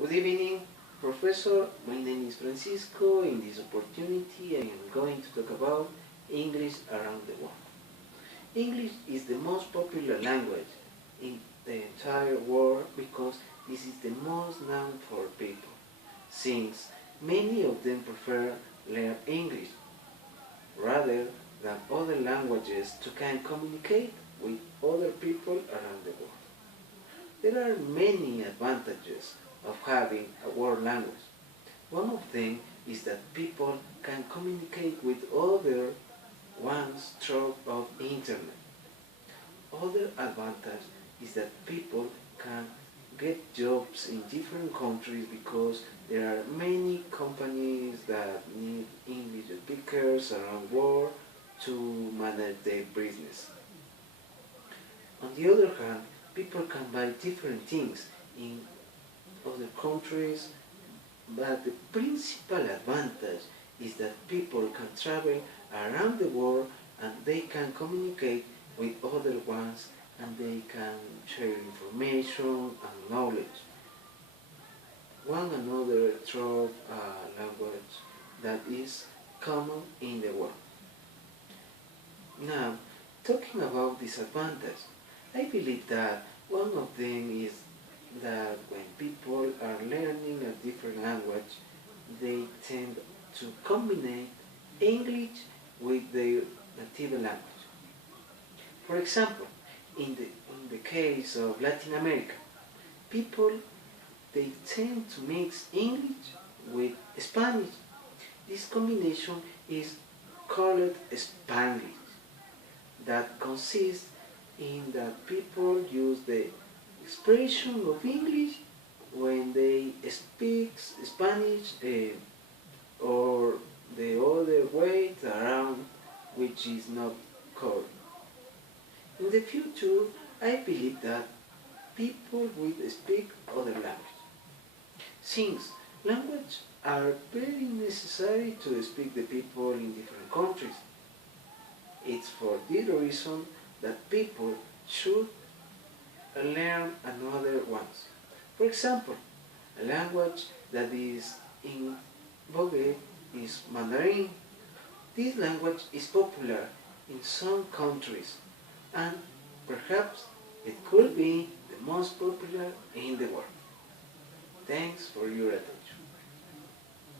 Good evening, Professor. My name is Francisco. In this opportunity, I am going to talk about English around the world. English is the most popular language in the entire world because this is the most known for people, since many of them prefer learn English rather than other languages to can communicate with other people around the world. There are many advantages of having a world language. One of them is that people can communicate with other ones through of internet. Other advantage is that people can get jobs in different countries because there are many companies that need English speakers around the world to manage their business. On the other hand, people can buy different things in other countries, but the principal advantage is that people can travel around the world and they can communicate with other ones and they can share information and knowledge. One another through a language that is common in the world. Now, talking about disadvantage, I believe that one of them is that when people are learning a different language, they tend to combine English with their native language. For example, in the case of Latin America, people they tend to mix English with Spanish. This combination is called Spanglish, that consists in that people use the expression of English when they speak Spanish or the other way around, which is not correct. In the future, I believe that people will speak other language. Since language are very necessary to speak the people in different countries. It's for this reason that people should learn another ones. For example, a language that is in vogue is Mandarin. This language is popular in some countries and perhaps it could be the most popular in the world. Thanks for your attention.